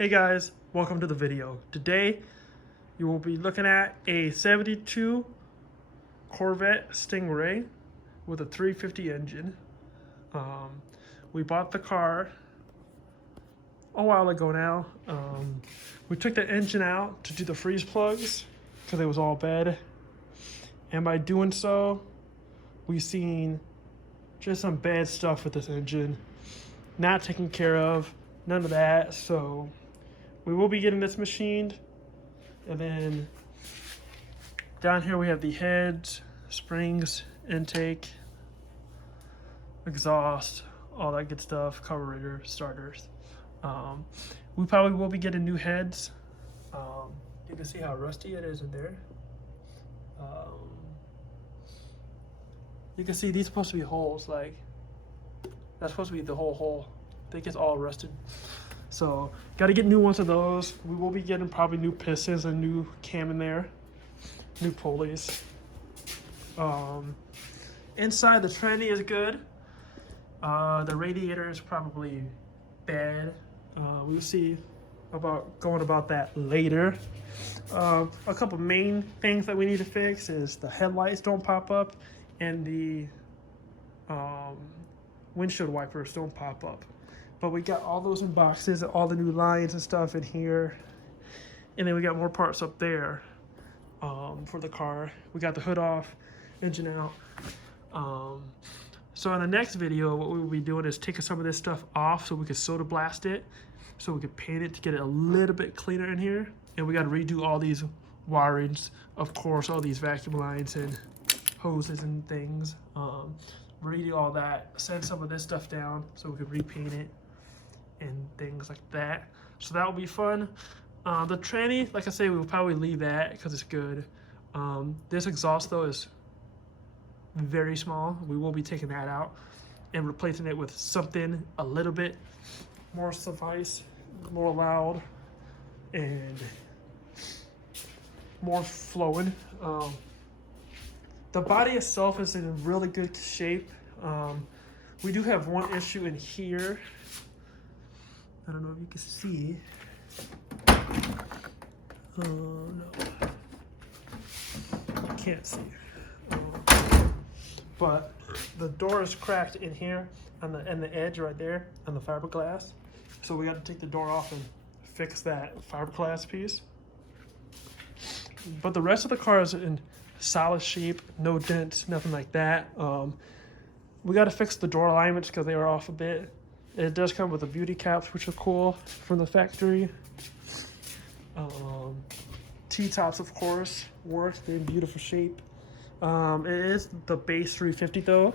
Hey guys, welcome to the video. Today you will be looking at a 72 Corvette Stingray with a 350 engine. We bought the car a while ago now. We took the engine out to do the freeze plugs because it was all bad. And by doing so, we've seen just some bad stuff with this engine. Not taken care of, none of that. So we will be getting this machined. And then down here we have the heads, springs, intake, exhaust, all that good stuff, carburetor, starters. We probably will be getting new heads. You can see how rusty it is in there. You can see these are supposed to be holes, like that's supposed to be the whole hole. I think it's all rusted. So got to get new ones of those. We will be getting probably new pistons and new cam in there, new pulleys. Inside the tranny is good. The radiator is probably bad. We'll see about that later. A couple main things that we need to fix is the headlights don't pop up and the windshield wipers don't pop up. But we got all those in boxes, all the new lines and stuff in here. And then we got more parts up there for the car. We got the hood off, engine out. So in the next video, what we will be doing is taking some of this stuff off so we can soda blast it, so we can paint it to get it a little bit cleaner in here. And we got to redo all these wirings, of course, all these vacuum lines and hoses and things. Redo all that, send some of this stuff down so we can repaint it and things like that. So that will be fun. The tranny, like I say, we'll probably leave that because it's good. This exhaust though is very small. We will be taking that out and replacing it with something a little bit more suffice, more loud, and more flowing. The body itself is in really good shape. We do have one issue in here. I don't know if you can see. Oh no, you can't see. But the door is cracked in here on the edge right there on the fiberglass. So we got to take the door off and fix that fiberglass piece. But the rest of the car is in solid shape, no dents, nothing like that. We got to fix the door alignments because they are off a bit. It does come with the beauty caps, which are cool from the factory. T-tops, of course, work. They're in beautiful shape. It is the base 350 though,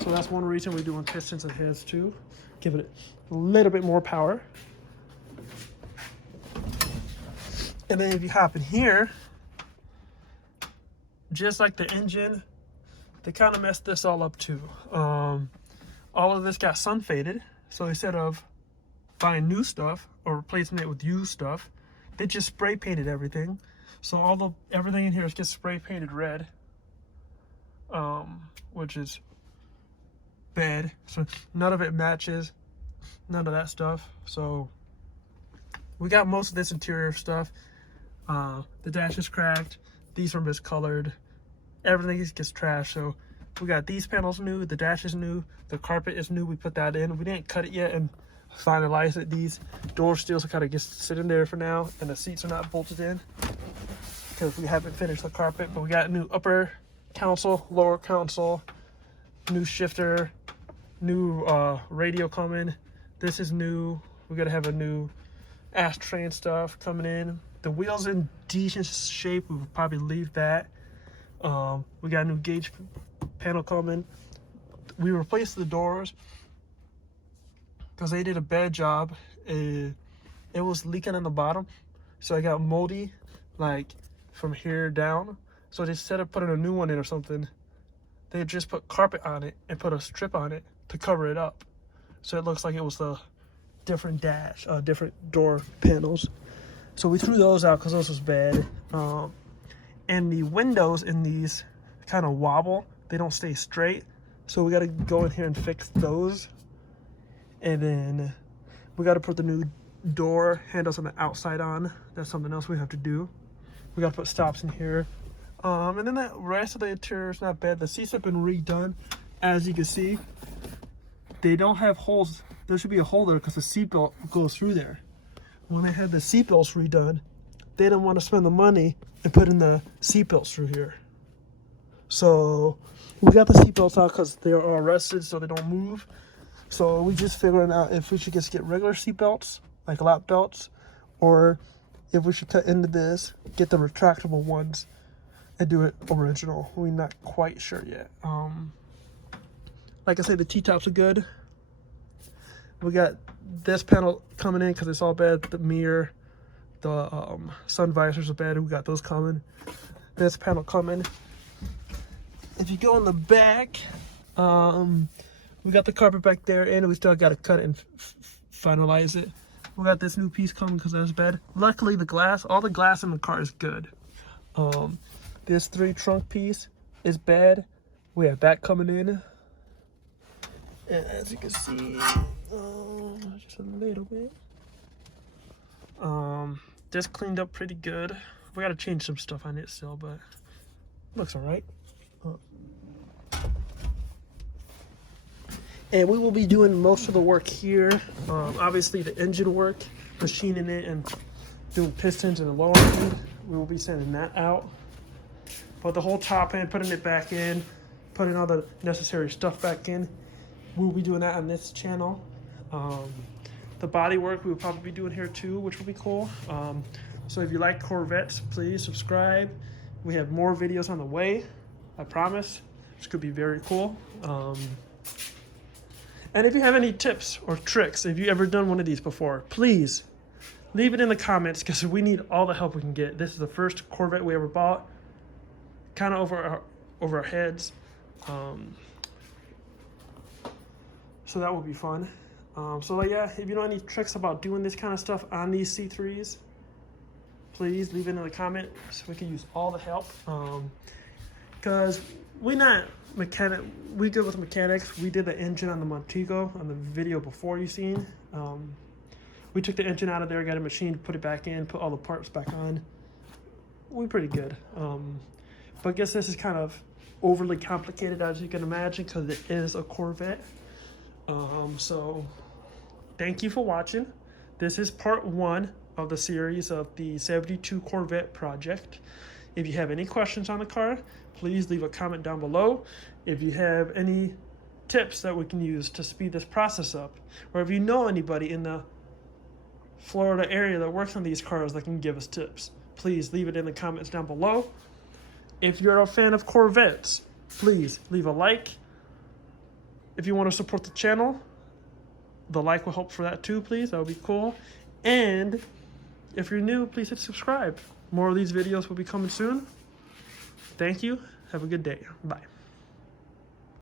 so that's one reason we're doing pistons and heads too, giving it a little bit more power. And then if you hop in here, just like the engine, they kind of messed this all up too. All of this got sun faded, so instead of buying new stuff or replacing it with used stuff, they just spray painted everything. So everything in here gets spray painted red, which is bad. So none of it matches, none of that stuff. So we got most of this interior stuff. The dash is cracked, these are miscolored, everything gets trashed. So we got these panels new, the dash is new, the carpet is new, we put that in. We didn't cut it yet and finalize it. These door steels are kind of just sitting there for now, and the seats are not bolted in because we haven't finished the carpet. But we got new upper console, lower console, new shifter, new radio coming. This is new. We gotta have a new ashtray and stuff coming in. The wheels in decent shape. We will probably leave that. We got a new gauge panel coming. We replaced the doors because they did a bad job. It was leaking on the bottom, so it got moldy like from here down. So instead of putting a new one in or something, they just put carpet on it and put a strip on it to cover it up, so it looks like it was a different dash, different door panels. So we threw those out because those was bad. And the windows in these kind of wobble. They don't stay straight. So we got to go in here and fix those. And then we got to put the new door handles on the outside on. That's something else we have to do. We got to put stops in here. And then the rest of the interior is not bad. The seats have been redone. As you can see, they don't have holes. There should be a hole there because the seatbelt goes through there. When they had the seatbelts redone, they didn't want to spend the money and put in the seatbelts through here. So we got the seatbelts out because they are all rusted so they don't move. So we just figuring out if we should just get regular seatbelts, like lap belts, or if we should cut into this, get the retractable ones, and do it original. We're not quite sure yet. Like I said, the T-tops are good. We got this panel coming in because it's all bad. The mirror, the sun visors are bad. We got those coming. This panel coming. If you go in the back, we got the carpet back there, and we still got to cut it and finalize it. We got this new piece coming because that's bad. Luckily, the glass, all the glass in the car is good. This 3 trunk piece is bad. We have that coming in. And as you can see, just a little bit. This cleaned up pretty good. We got to change some stuff on it still, but it looks all right. And we will be doing most of the work here. Obviously the engine work, machining it and doing pistons and the lower end, we will be sending that out. But the whole top end, putting it back in, putting all the necessary stuff back in, we'll be doing that on this channel. The body work we'll probably be doing here too, which will be cool. So if you like Corvettes, please subscribe. We have more videos on the way, I promise. This could be very cool. And if you have any tips or tricks, if you've ever done one of these before, please leave it in the comments because we need all the help we can get. This is the first Corvette we ever bought, kind of over our heads. So that will be fun. So yeah, if you know any tricks about doing this kind of stuff on these C3s, please leave it in the comment so we can use all the help. Because we're not mechanic, we good with mechanics. We did the engine on the Montego on the video before you seen. We took the engine out of there, got a machine, put it back in, put all the parts back on. We're pretty good. But I guess this is kind of overly complicated, as you can imagine, because it is a Corvette. So thank you for watching. This is part 1 of the series of the 72 Corvette project. If you have any questions on the car, please leave a comment down below. If you have any tips that we can use to speed this process up, or if you know anybody in the Florida area that works on these cars that can give us tips, please leave it in the comments down below. If you're a fan of Corvettes, please leave a like. If you want to support the channel, the like will help for that too, please. That would be cool. And if you're new, please hit subscribe. More of these videos will be coming soon. Thank you. Have a good day. Bye.